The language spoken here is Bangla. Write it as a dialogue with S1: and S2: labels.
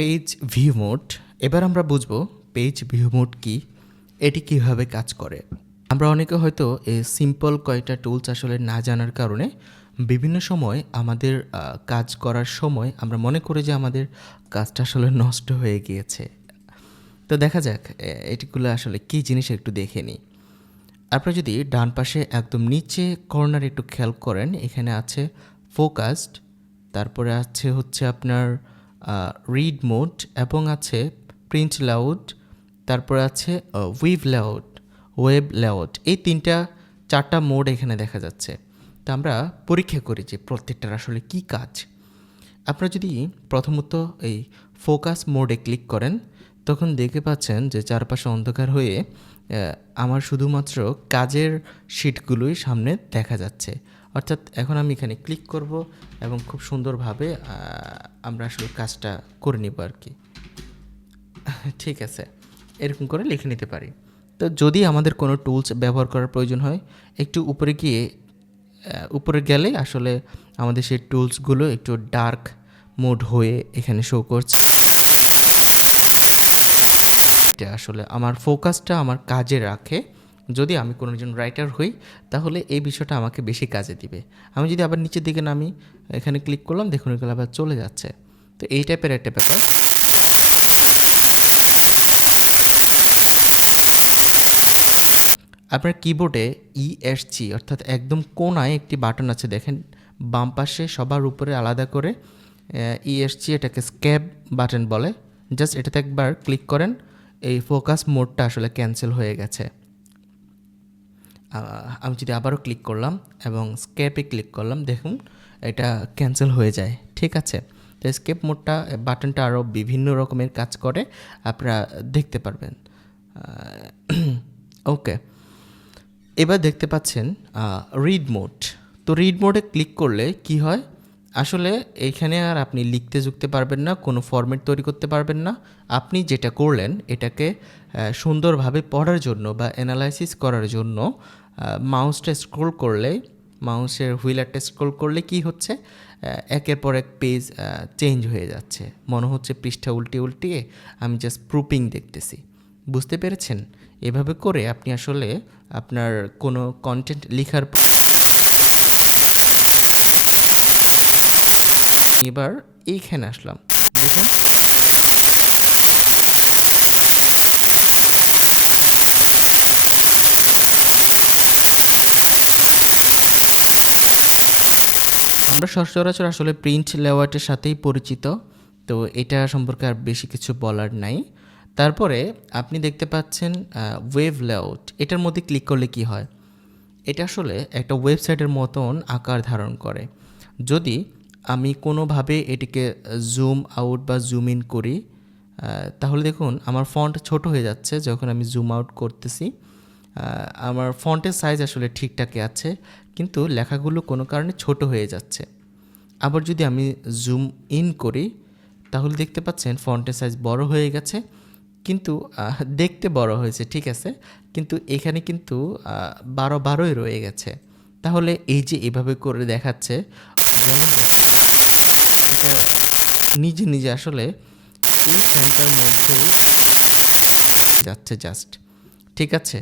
S1: Page view mode. এবার আমরা বুঝব পেজ ভিউ মোড কি, এটি কীভাবে কাজ করে। আমরা অনেকে হয়তো এই সিম্পল কয়েকটা টুলস আসলে না জানার কারণে বিভিন্ন সময় আমাদের কাজ করার সময় আমরা মনে করি যে আমাদের কাজটা আসলে নষ্ট হয়ে গিয়েছে। তো দেখা যাক এটিগুলো আসলে কী জিনিস একটু দেখে নিই। আপনারা যদি ডান পাশে একদম নিচে কর্নার একটু খেয়াল করেন, এখানে আছে ফোকাসড, তারপরে আছে হচ্ছে আপনার রিড মোড এবং আছে প্রিন্ট লাউড তারপর আছে উইভ লেআউট ওয়েব লেআউট এই তিনটা, চারটা মোড এখানে দেখা যাচ্ছে। তো আমরা পরীক্ষা করি যে প্রত্যেকটার আসলে কি কাজ। আপনারা যদি প্রথমত এই ফোকাস মোডে ক্লিক করেন তখন দেখতে পাচ্ছেন যে চারপাশে অন্ধকার হয়ে আমার শুধুমাত্র কাজের শিটগুলোই সামনে দেখা যাচ্ছে। অর্থাৎ এখন আমি এখানে ক্লিক করব এবং খুব সুন্দরভাবে আমরা আসলে কাজটা করে নিব আর কি। ঠিক আছে, এরকম করে লিখে নিতে পারি। তো যদি আমাদের কোনো টুলস ব্যবহার করার প্রয়োজন হয়, একটু উপরে গিয়ে উপরে গেলে আসলে আমাদের সেই টুলসগুলো একটু ডার্ক মোড হয়ে এখানে শো করছে। এটা আসলে আমার ফোকাসটা আমার কাজে রাখে। যদি আমি কোনো একজন রাইটার হই, তাহলে এই বিষয়টা আমাকে বেশি কাজে দিবে। আমি যদি আবার নিচের দিকে নামি, এখানে ক্লিক করলাম, দেখুন এগুলো আবার চলে যাচ্ছে। তো এই টাইপের একটা ব্যাপার। আপনার কিবোর্ডে ইএসজি অর্থাৎ একদম কোনায় একটি বাটন আছে, দেখেন। বাম পাশে সবার উপরে আলাদা করে ইএসজি এটাকে স্ক্যাব বাটন বলে। জাস্ট এটাতে একবার ক্লিক করেন। এই ফোকাস মোডটা আসলে ক্যান্সেল হয়ে গেছে। আমি যদি আবারও ক্লিক করলাম এবং স্কেপে ক্লিক করলাম, দেখুন এটা ক্যান্সেল হয়ে যায়, ঠিক আছে? তো স্কেপ মোডটা বাটনটা আরও বিভিন্ন রকমের কাজ করে, আপনারা দেখতে পারবেন। ওকে এবার দেখতে পাচ্ছেন রিড মোড তো রিড মোডে ক্লিক করলে কি হয়? আসলে এইখানে আর আপনি লিখতে যুকতে পারবেন না, কোনো ফরম্যাট তৈরি করতে পারবেন না। আপনি যেটা করলেন, এটাকে সুন্দরভাবে পড়ার জন্য বা অ্যানালাইসিস করার জন্য মাউসটা স্ক্রোল করলে মাউসের হুইলারটা স্ক্রোল করলে কি হচ্ছে? একের পর এক পেজ চেঞ্জ হয়ে যাচ্ছে। মনে হচ্ছে পৃষ্ঠা উল্টে উল্টিয়ে আমি জাস্ট প্রুপিং দেখতেছি। বুঝতে পেরেছেন? এভাবে করে আপনি আসলে আপনার কোনো কন্টেন্ট লেখার এবার এইখানে আসলাম। দেখুন। আমরা সচরাচর আসলে প্রিন্ট লেআউটের সাথেই পরিচিত, তো এটা সম্পর্কে আর বেশি কিছু বলার নাই। তারপরে আপনি দেখতে পাচ্ছেন ওয়েভ লেআউট এটার মধ্যে ক্লিক করলে কি হয়? এটা আসলে একটা ওয়েবসাইটের মতন আকার ধারণ করে। যদি আমি কোনোভাবে এটিকে জুম আউট বা জুম ইন করি তাহলে দেখুন আমার ফন্ট ছোট হয়ে যাচ্ছে যখন আমি জুম আউট করতেছি। আমার ফন্টের সাইজ আসলে ঠিকঠাকই আছে, কিন্তু লেখাগুলো কোনো কারণে ছোট হয়ে যাচ্ছে। আবার যদি আমি জুম ইন করি, তাহলে দেখতে পাচ্ছেন ফন্টের সাইজ বড় হয়ে গেছে, কিন্তু দেখতে বড় হয়েছে, ঠিক আছে? কিন্তু এখানে কিন্তু বারো বারোই রয়ে গেছে। তাহলে এই যে এভাবে করে দেখাচ্ছে যেমন এটা নিজে নিজে আসলে এই ফোনটার মধ্যেই যাচ্ছে জাস্ট ঠিক আছে?